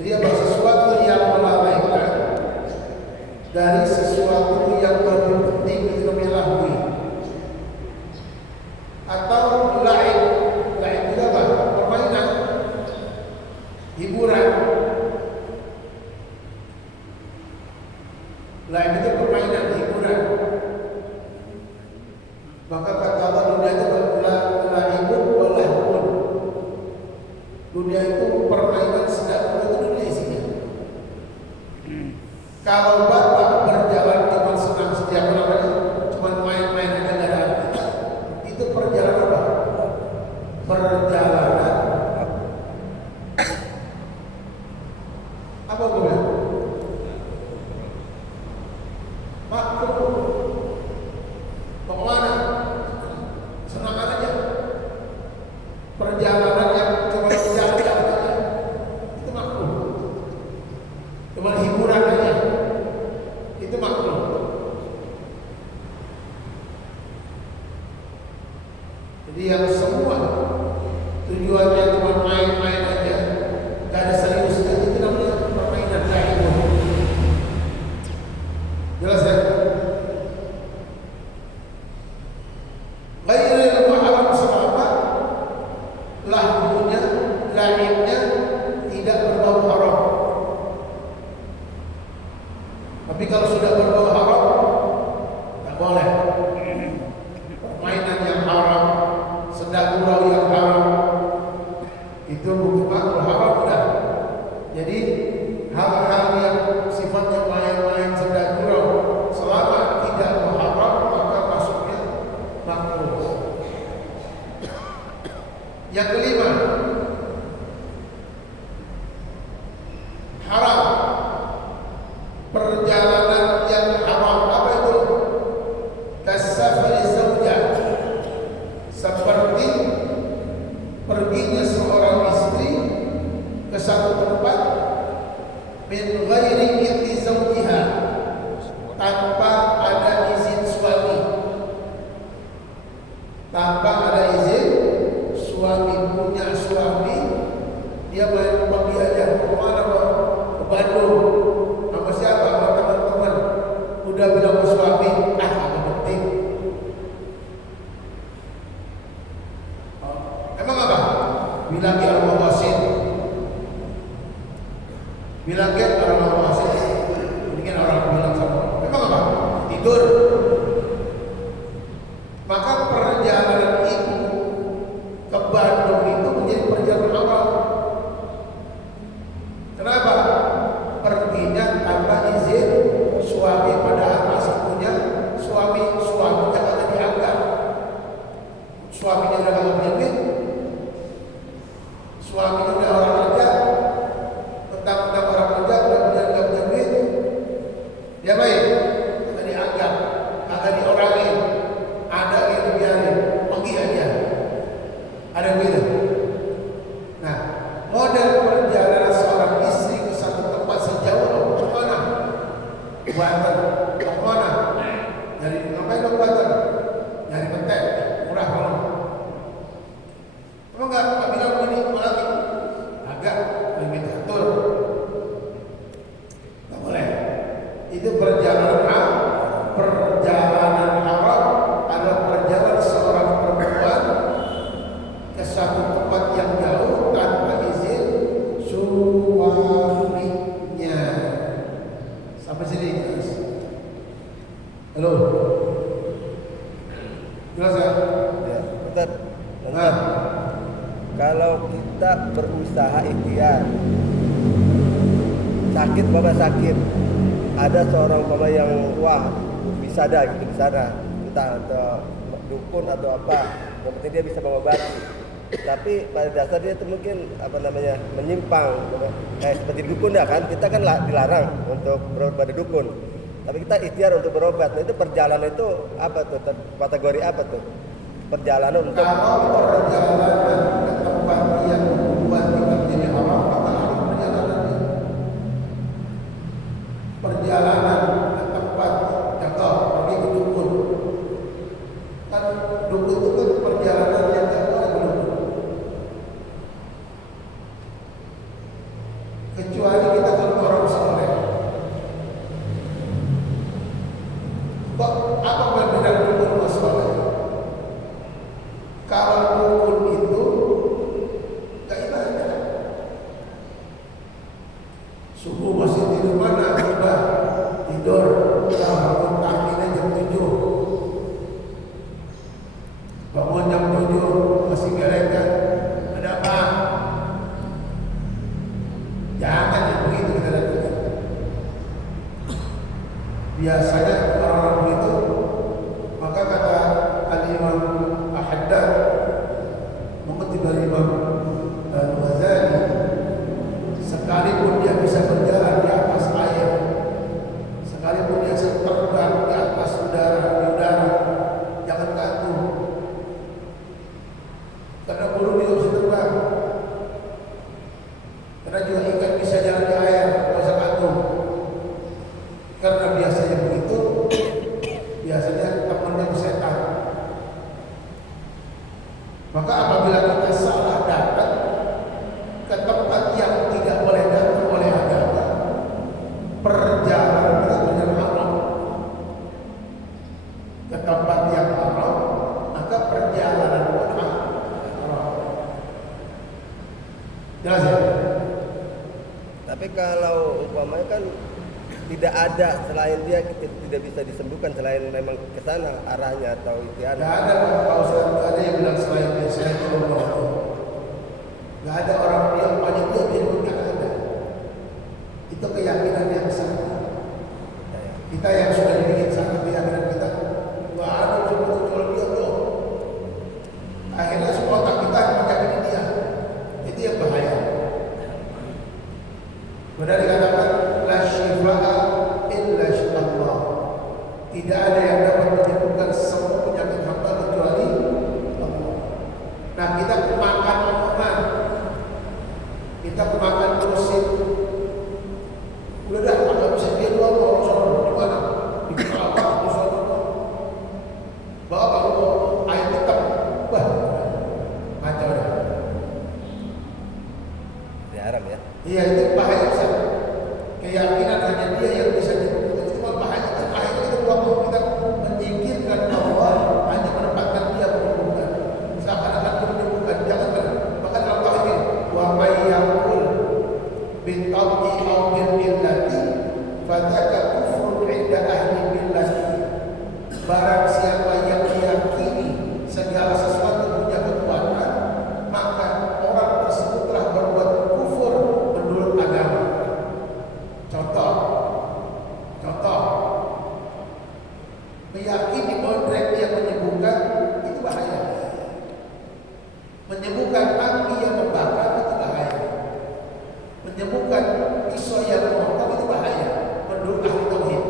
Jadi apa? Sesuatu yang melalaikan dari sesuatu yang lebih penting itu melahui. Atau lain itu apa? Permainan, hiburan. Lain itu permainan, hiburan. Maka kata Allah dunia itu lahibun walahun. Dunia itu permainan sedang itu dunia isinya. Kalau bapak berjalan cuma senang setiap namanya, cuma main-main aja nggak ada arti. Itu perjalanan apa? Perjalanan apa gue bilang? Makhluk. Mau kemana? Senang aja. Perjalanan yang cuma jalan aja. Itu makhluk. Cuma hiburan aja. Itu makhluk. Jadi yang semua tujuannya cuma main-main aja, gak ada seriusnya, itu namanya permainan lahibun. Jelas ya? Ghairil muharram selama lahbunya, lahibnya tidak berbau haram. Tapi kalau sudah berbau haram, tak boleh. Permainan yang haram, sedang gurau yang haram, itu hukum haram udah. Jadi hal-hal yang sifatnya main-main sedang gurau, selama tidak haram maka masuknya makruh. Yang kelima, haram perjalanan yang haram. Apa itu? Kasafari zaujah, seperti perginya seorang istri ke satu tempat min ghairi idzni zaujiha, tanpa ada izin suami. Tanpa ada izin suami, punya suami, dia main pergi aja kemana mau? Ke Bandung. Sama siapa? Sama teman-teman. Udah bilang ke suami, gak penting. Emang apa? Bilang dia orang wasit. Bilang dia orang wasit. Ini kan orang bilang sama. Emang apa? Tidur. Maka perjalanan itu ke Bandung itu menjadi perjalanan awal. Kenapa? Perginya tanpa izin suami, padahal masih punya suami. Suaminya kagak dianggap. Suaminya udah kagak punya duit. Suaminya udah orang kerja. Tentang orang kerja udah punya duit. Dia baik, kagak dianggap, kagak diorangin. Ada yang dibiarin, pergi aja. Ada begitu. Nah, model perjalanan seorang istri ke satu tempat sejauh ke mana? Banten. Ke mana? Dari ngapain ke Banten? Dari Petek, murah banget. Emang nggak bilang begini lagi? Agak lebih atur. Nggak boleh. Itu perjalanan haram. Perjalanan haram adalah perjalanan seorang perempuan ke satu tempat yang jauh tanpa izin suaminya. Sampai sini jelas. Halo. Jelas ya? Ya, Ustaz. Kalau kita berusaha ikhtiar, sakit bapak sakit, ada seorang bapak yang wah bisa dah gitu di sana, entah atau dukun atau apa, yang penting dia bisa mengobati. Tapi pada dasar dia itu mungkin menyimpang, seperti dukun ya kan, kita kan dilarang untuk berobat pada dukun. Tapi kita ikhtiar untuk berobat. Nah, itu perjalanan itu apa tuh? Kategori apa tuh? Perjalanan untuk perjalanan ke tempat yang membuat kita menjadi haram, maka haram perjalanannya. Perjalanan ke tempat, contoh pergi ke dukun. Kan dukun itu kan perjalanan yang tak boleh ke dukun. kecuali kita kalau orang soleh. Kok apa perbedaan dukun sama soleh? Kalau dukun itu gak ibadah. Subuh masih tidur mana? Coba tidur, bangun kakinya jam 7. Bangun jam 7 masih gerekan. Ada apa? Jangan begitu kita lakukan. Biasanya orang-orang begitu, maka kata Al-Imam Al-Haddad mengutip dari Imam Al-Ghazali, sekalipun dia bisa berjalan di atas air, sekalipun dia terbang di atas udara, jangan kagum. Karena burung juga bisa terbang. Karena juga ikan bisa jalan di air, tidak usah kagum. Karena biasanya begitu, biasanya temannya setan. Maka apabila kita salah datang ke tempat yang tidak boleh datang oleh agama, perjalanan kita menjadi haram. Ke tempat yang haram, maka perjalanan pun haram. Jelas ya? Tapi kalau umpamanya kan tidak ada selain dia, tidak bisa disembuhkan selain memang ke sana arahnya atau ikhtiar. Tidak ada Pak Ustaz, tidak ada yang bilang selain Allah. Tidak ada orang yang paling dia bukan ada. Itu keyakinan yang salah. Kita yang sudah dibikin salah keyakinan kita. Wah, ada betul-betul dia tuh. Akhirnya semua otak kita meyakini dia. Itu yang bahaya. Benar dikatakan la syifa'a illa Allah. Tidak ada yang dapat menyembuhkan semua penyakit hamba kecuali Allah. Nah, kita kemakan omongan, kita kemakan gosip. Udah dah, nggak bisa dia doang mau sono di mana? Di apa? Di sono. Bawa kamu air hitam, bah, kacau dah. Diharam ya. Iya, itu bahaya besar. Keyakinan hanya dia yang bisa menyembuhkan itu bahaya. Akhirnya kita buang kita menyingkirkan Allah, hanya menempatkan dia menyembuhkan. Seakan-akan dia menyembuhkan. Jangan benar. Maka dalam tauhid, wa may yaqul bin tawbi aw bil millati fataka kufrun 'inda ahli millati. Barang siapa yang meyakini segala sesuatu punya kekuatan, maka orang tersebut telah berbuat kufur menurut agama. Contoh, meyakini bodrek yang menyembuhkan itu bahaya. Menyembuhkan api yang membakar itu bahaya. Menyembuhkan pisau yang memotong itu bahaya menurut ahli tauhid.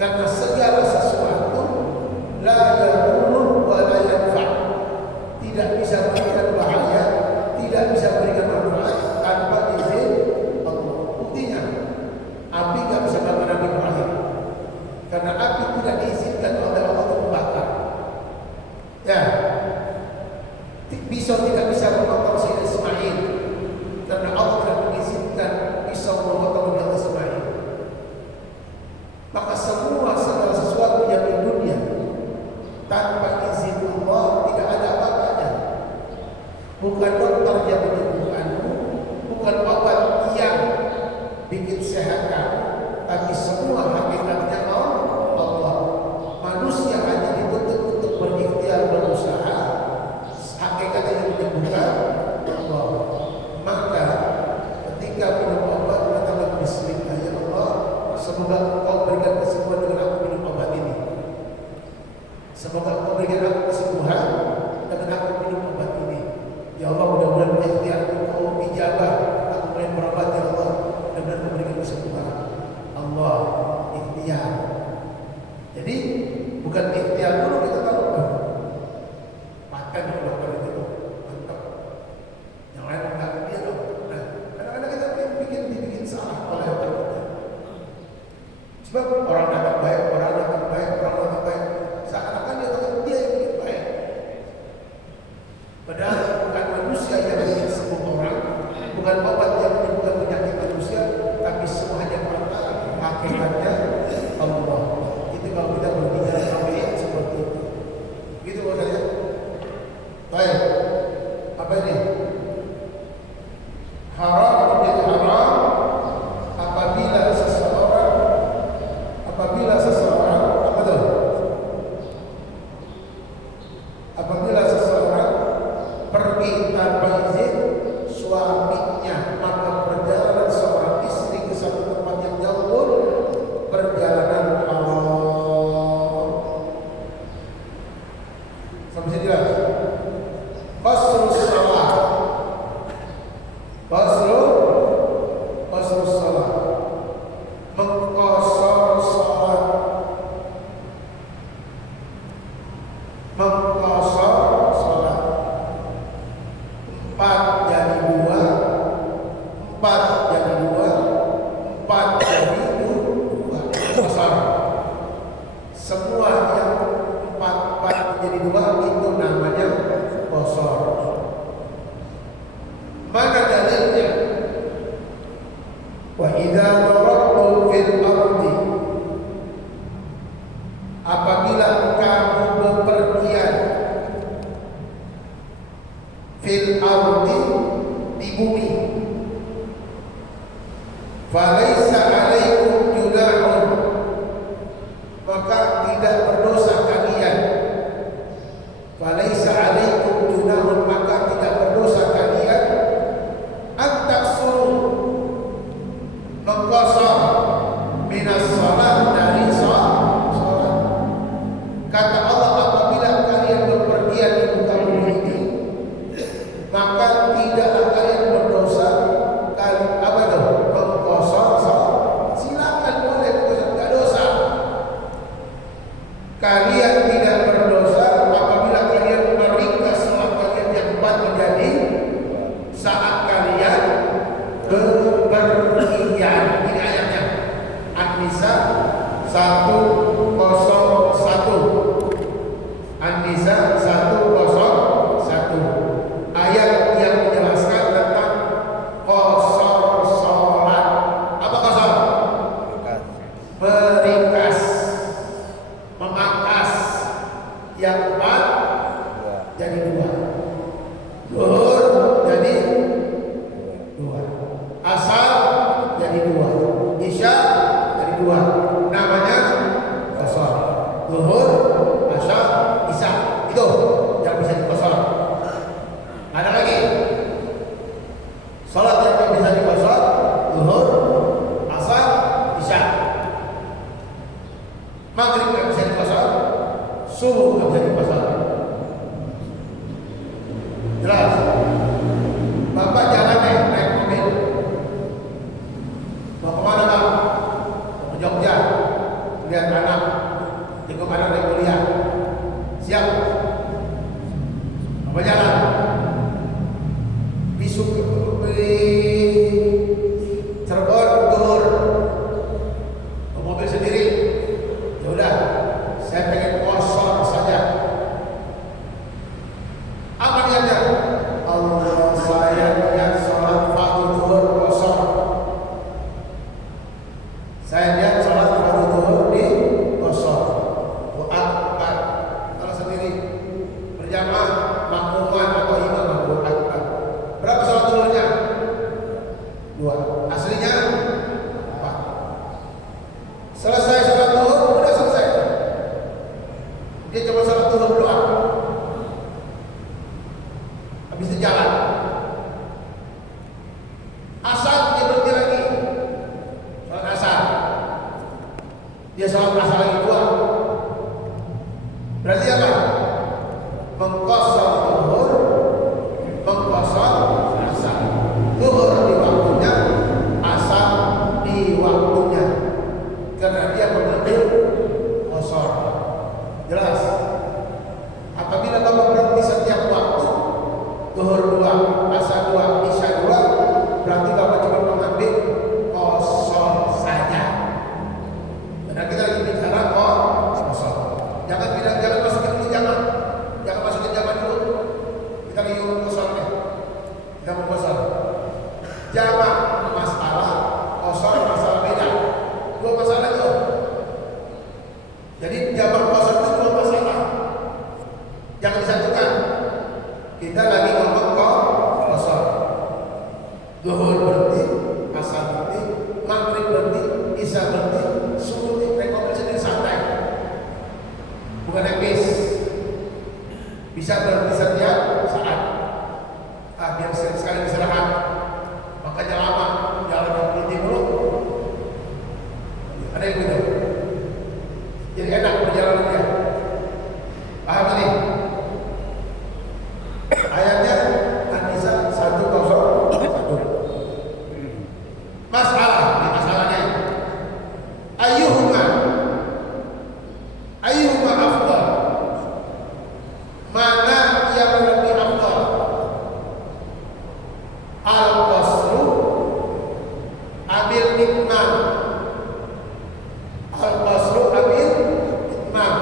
Karena segala sesuatu la yadurru wa la yanfa', tidak bisa memberikan bahaya, tidak bisa memberikan manfaat tanpa izin Allah. Buktinya, api tidak bisa bakar Nabi Ibrahim karena api tidak diizinkan oleh Allah untuk membakar. Ya, pisau tidak bisa memotong Sayyidina Ismail karena Allah tidak mengizinkan pisau memotong Nabi Ismail. Maka segala sesuatu yang di dunia tanpa izin Allah tidak ada apa-apanya. Bukan dokter yang menyembuhkanmu, bukan obat yang bikin sehat kamu, tapi semua hakikatnya Allah. Manusia hanya dituntut untuk berikhtiar, berusaha. Hakikatnya yang menyembuhkan Allah. Maka ketika minum obat, katakan bismillah ya Allah, semoga Engkau berikan kesembuhan dengan aku minum obat ini. Semoga Engkau berikan aku kesembuhan dengan aku minum obat ini. Ya Allah, mudah-mudahan ikhtiar Engkau ijabah, aku boleh berobat ya Allah, mudah-mudahan Engkau berikan kesembuhan. Allah ikhtiar. Jadi bukan ikhtiar dulu kita tahu paten dokter itu mantap. Yang lain enggak dia tuh. Nah, kadang-kadang kita dibikin salah oleh dokter. Sebab orang datang baik, orang datang baik. Seakan-akan dia yang bikin baik. Padahal bukan manusia yang bikin sembuh orang, bukan obat yang hakikatnya Allah. Itu kalau kita berbicara tauhid seperti itu. Gitu maksudnya. Baik. Apa ini? Haram menjadi haram apabila seseorang apa tuh? Apabila seseorang pergi tanpa izin suaminya, maka perjalanan seorang istri ke satu tempat yang jauh pun perjalanan haram. Sampai sini jelas? Qasrus salat. Qasrus salat. Mengqasar salat. Mengqasar salat. 4 jadi 2, 4 jadi 2, 4 jadi 2. Qasar. Semua yang 4 jadi 2 itu namanya qasar. Mana dalilnya? Wa idza darabtum fil ardi, apabila kamu bepergian fil ardi, di bumi, falaisa alaikum junahun, maka tidak berdosa kalian. Falaisa alaikum junahun, maka tidak berdosa kalian. Antaksuru, mengqasar minas salat, dari salat. Kata Allah, apabila kalian bepergian di muka bumi ini, maka tidaklah kalian berdosa. Apa itu? Mengqasar salat. Silakan boleh berdosa, tidak dosa. Kalian tidak berdosa apabila kalian meringkas salat kalian yang 4 menjadi saat kalian bepergian. Ini ayatnya. An-Nisa 101. An-Nisa 101. Ayat yang menjelaskan tentang qasar salat. Apa qasar? Meringkas, memangkas. Yang 4 jadi 2. Zuhur jadi 2. Asar jadi 2. Isya jadi 2. Namanya qasar. Zuhur, asar, isya. Itu yang bisa diqasar. Ada lagi salat yang bisa diqasar: zuhur, asar, isya. Maghrib nggak bisa diqasar, subuh nggak bisa diqasar. Jelas? Bapak jalan naik mobil, mau kemana bang? Mau ke Jogja, lihat anak, tengok anak naik kuliah. Siap? Apa jalan? Besok Cirebon, Bogor, mobil sendiri. Ya udah, saya pengen qasar saja. Apa niatnya? Allah, saya niat salat fardu zuhur qasar. Saya niat salat fardu zuhur di qasar. Akbar. Kalau sendiri berjamaah, makmuman atau imam akbar. Berapa salat zuhurnya? 2. Aslinya 4. Selesai salat zuhur, udah selesai. Dia cuma salat zuhur doang. Habis itu jalan. Asar dia berhenti lagi. Salat asar. Dia salat asar lagi 2. Berarti apa? Mengqasar zuhur, mengqasar asar. Zuhur di waktunya, asar di waktunya. Karena dia mengambil qasar. Jelas? Apabila Bapak berhenti setiap waktu, zuhur 2, asar 2, isya 2, berarti Bapak cuma mengambil qasar saja. Karena kita lagi bicara qasar. Jangan masukin dulu jangan. Jangan masukin zaman dulu. Kita lagi ngomong qasarnya. Kita mau qasar. Jamak masalah, qasar masalah beda. 2 masalah Zuhur berhenti, asar berhenti, maghrib berhenti, isya berhenti, subuh rekomendasi sendiri santai. Bukan epis. Bisa berhenti setiap saat. Biar sekali istirahat. Makanya lama jalan yang berhenti dulu. Ada yang gitu. Jadi enak perjalanannya. Paham ini? Ayatnya An-Nisa 101. Masalahnya ayyuhuma afdal, mana yang lebih afdal, al-qasru abil itmam, al-qasru abil itmam.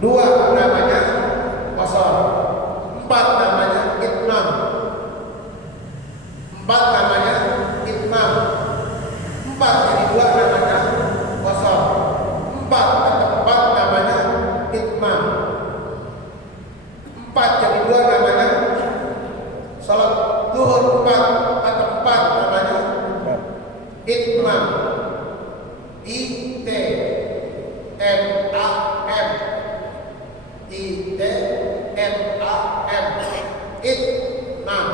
Dua namanya qasar, empat namanya itmam, empat namanya itmam, empat jadi dua namanya qasar, empat namanya itmam, empat jadi dua namanya salat zuhur, empat namanya itmam, I T M A M, I T M A M, itmam.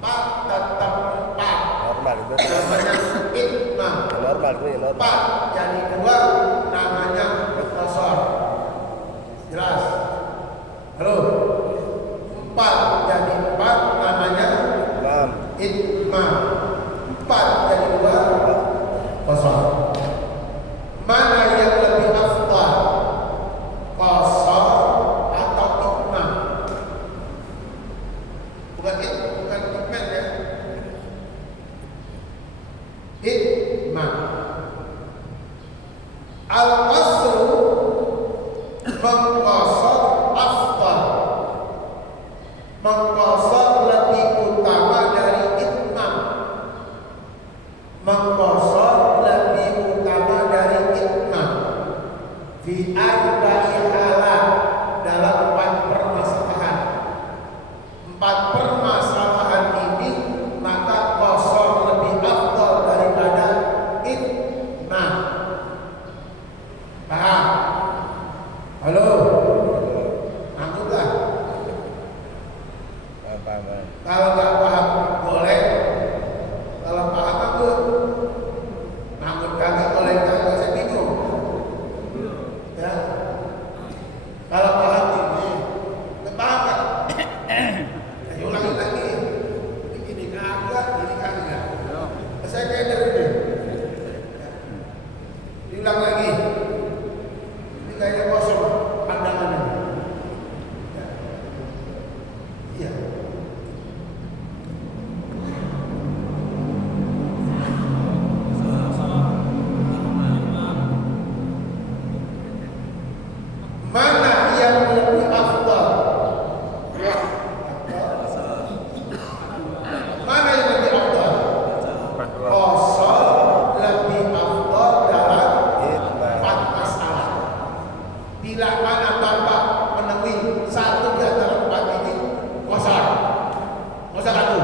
Empat tetap empat. Normal itu. Namanya itmam. Normal itu normal. Empat jadi dua namanya qasar. Jelas? Halo. Empat jadi empat namanya itmam. Empat jadi dua qasar. Mana yang lebih afdal? Qasar atau itmam? Bukan itmam ya. Itmam. Al-qasru mengqasar afdal. Mengqasar lebih utama dari itmam. Mengqasar lebih utama dari itmam. Fi arba'i halat, dalam empat permasalahan. Empat permasalahan ini maka qasar lebih afdal daripada itmam. Paham? Halo? Anggaplah. Paham. Kalau nggak paham boleh, kalau paham aku namun kagak boleh, kagak saya bingung. Ya. Kalau paham ini, nggak paham kan? Saya ulangi lagi. Ini kagak, ini kagak. Saya keder ini. Diulang lagi. Ini kayaknya kosong pandangannya. Ya. Iya. Mana yang lebih afdal? Mana yang lebih afdal? Qasar lebih afdal dalam empat masalah. Bila mana Bapak menemui satu di antara empat ini, qasar. Qasar aku.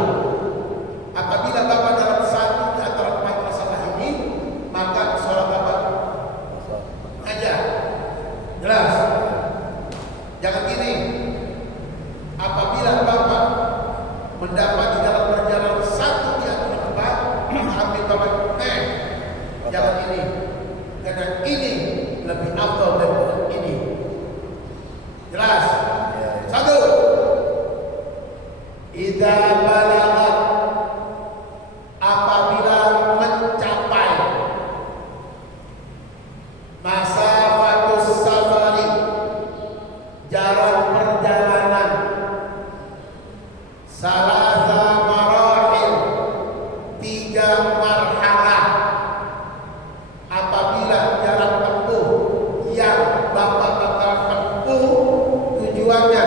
Apabila Bapak dalam satu di antara empat masalah ini, maka sholat Bapak aja. Jelas? Jangan gini. Apabila Bapak mendapati dalam perjalanan satu di antara empat, maka ambil Bapak jangan ini. Karena ini lebih afdal daripada ini. Jelas? Satu. Idza balagat, apabila mencapai masafatus safari, jarak perjalanan, salasa marahil, 3 marhalah. Apabila jarak tempuh yang Bapak bakal tempuh tujuannya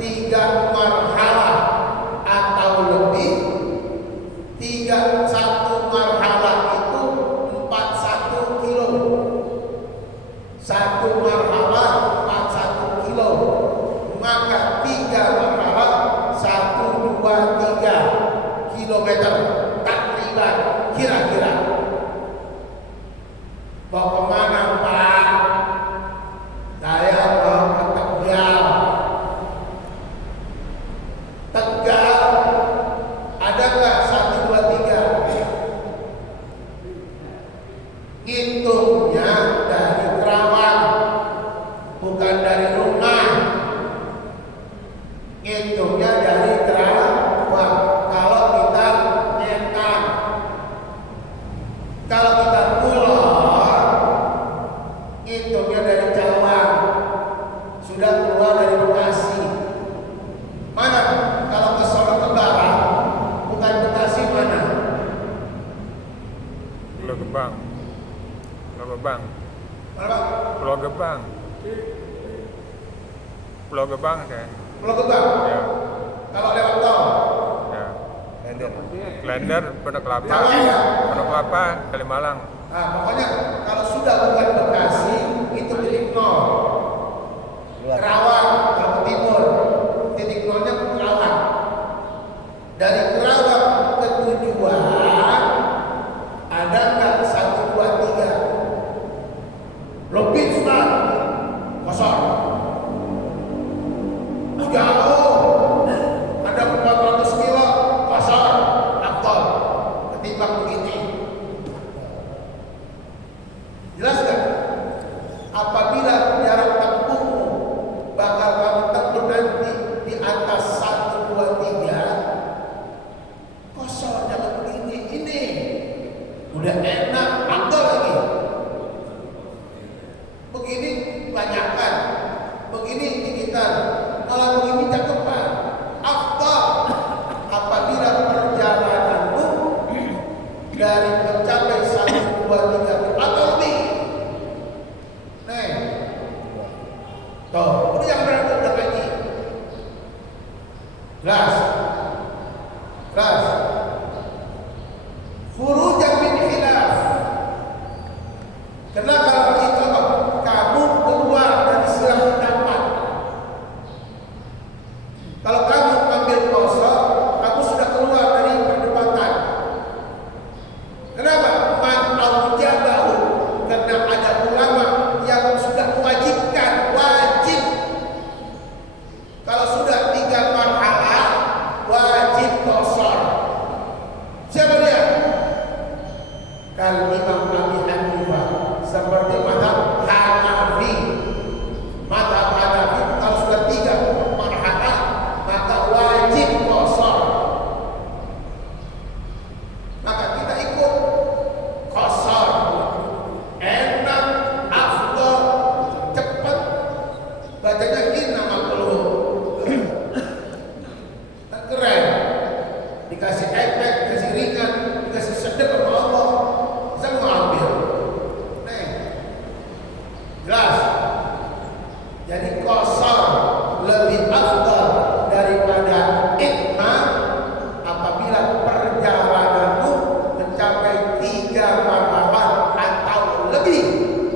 3 marhalah kilometer takriban kira-kira. Mau kemana Pak? Saya mau ke Tegal. Tegal ada nggak 1, 2, 3? Hitungnya dari Kerawang, bukan dari rumah. Hitungnya dari Kerawang. Kalau kita nyetam, kalau kita pulang, hitungnya dari Cawang, sudah keluar dari Bekasi. Mana? Kalau ke Solo ke barat, bukan Bekasi mana? Pulau Gebang. Pulau Gebang. Mana? Pulau Gebang. Pulau Gebang saya. Pulau Gebang. Ya. Kalau lewat tol, Ya. Lender. Klender, Pondok Kelapa. Jawa ya. Pondok Kelapa, Kalimalang. Nah, pokoknya kalau sudah bukan Bekasi itu titik nol. Luar. Kerawang kalau ke timur, titik nolnya Kerawang. Dari Kerawang ke tujuan ada nggak 1, 2, 3? Lebih Ustaz, kosong. Jauh, ada 400 kilo, kosong, afdol ketimbang begini. Jelas kan? Apabila jarak tempuhmu bakal kamu tempuh nanti di atas 1, 2, 3, kosong jangan begini. Ini udah enak, afdol lagi. Begini banyakkan, begini digital. Kalau begini cakepan, afdal apabila perjalananmu dari mencapai 1, 2, 3 atau lebih. Nih, tuh, ini yang berapa udah ngaji. Jelas, jelas. Furujan min khilaf. Karena kalau itu kamu keluar dari silang pendapat. Kalau kamu ambil kosong, kamu sudah keluar dari perdebatan. Kenapa? Man aujabahu, karena ada ulama yang sudah mewajibkan, wajib. Kalau sudah 3 marhalah, wajib kosong. Siapa dia? Kal Imam Abi Hanifah, seperti mazhab Hanafi. Mazhab Hanafi kalau sudah 3 marhalah maka wajib kosor. Maka kita ikut kosor. Enak, afdol, cepat. Bacanya innamallahu. Kan keren. Dikasih efek, dikasih ringan, dikasih sedep sama Allah. Bisa mau ambil. Nih. Jelas. Jadi kosor lebih afdal daripada ikmam apabila perjalananmu mencapai 3 marhalah atau lebih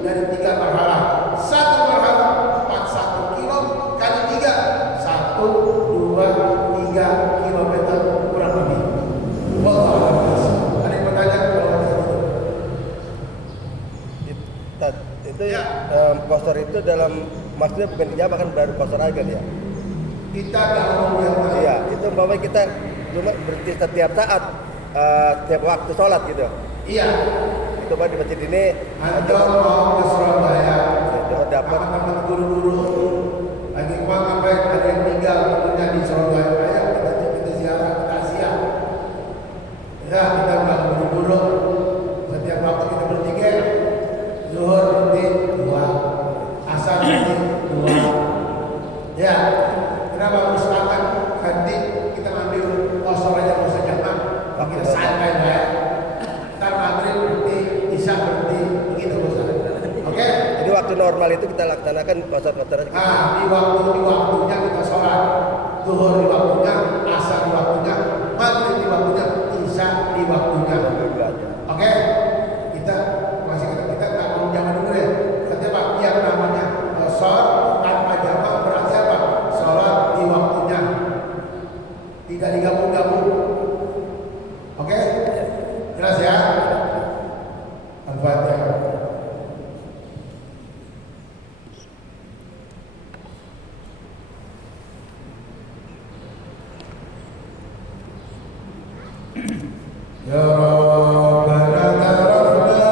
dari 3 marhalah. 1 marhalah 41 kilo kali 3, 1, 2, 3 kilometer kurang lebih. Wallahu a'lam. Ada yang bertanya? Itu Ya. kosor itu dalam maksudnya bukan dijawab kan baru kosor aja ya. Kita dahulu yang mana? Iya, itu bahwa kita cuma berhenti setiap saat, setiap waktu sholat gitu. Iya. Itu Pak di masjid ini Anda mau ke Surabaya, dapat teman-teman guru-guru lagi uang sampai ada yang meninggal temennya di Surabaya, ayo kita ziarah, kita siap. Ya kita nggak buru-buru. Setiap waktu kita bertiga, zuhur berhenti 2, asar berhenti 2. Ya, kenapa harus makan? Ganti kita ambil kosor aja nggak usah jamaah, kita santai ya. Ntar maghrib berhenti, isya berhenti, begitu Ustaz. Oke? jadi waktu normal itu kita laksanakan kosor-kosor aja. Nah, di waktunya kita sholat, zuhur di waktunya, asar di waktunya, maghrib di waktunya, isya di waktunya. Gitu aja. Oke? Kita masih kita nggak mau jangan dulu ya. Setiap apa yang namanya sholat tanpa jamaah berarti apa? Sholat di waktunya, tidak digabung-gabung. Ya Rabbana tarafna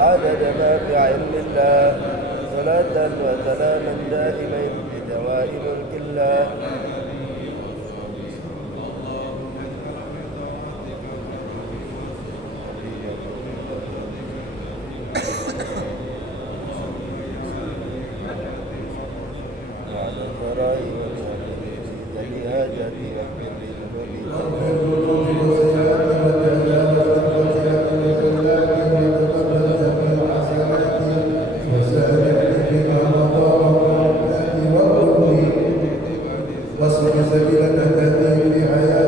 عدد ما في علم الله صلاة وسلاما دائمين بدوام ملك الله. وعلى الثرائي والمؤمنين هاجتي واغفر لي ذنوبي واصلح سبيلنا تهدي في حياتنا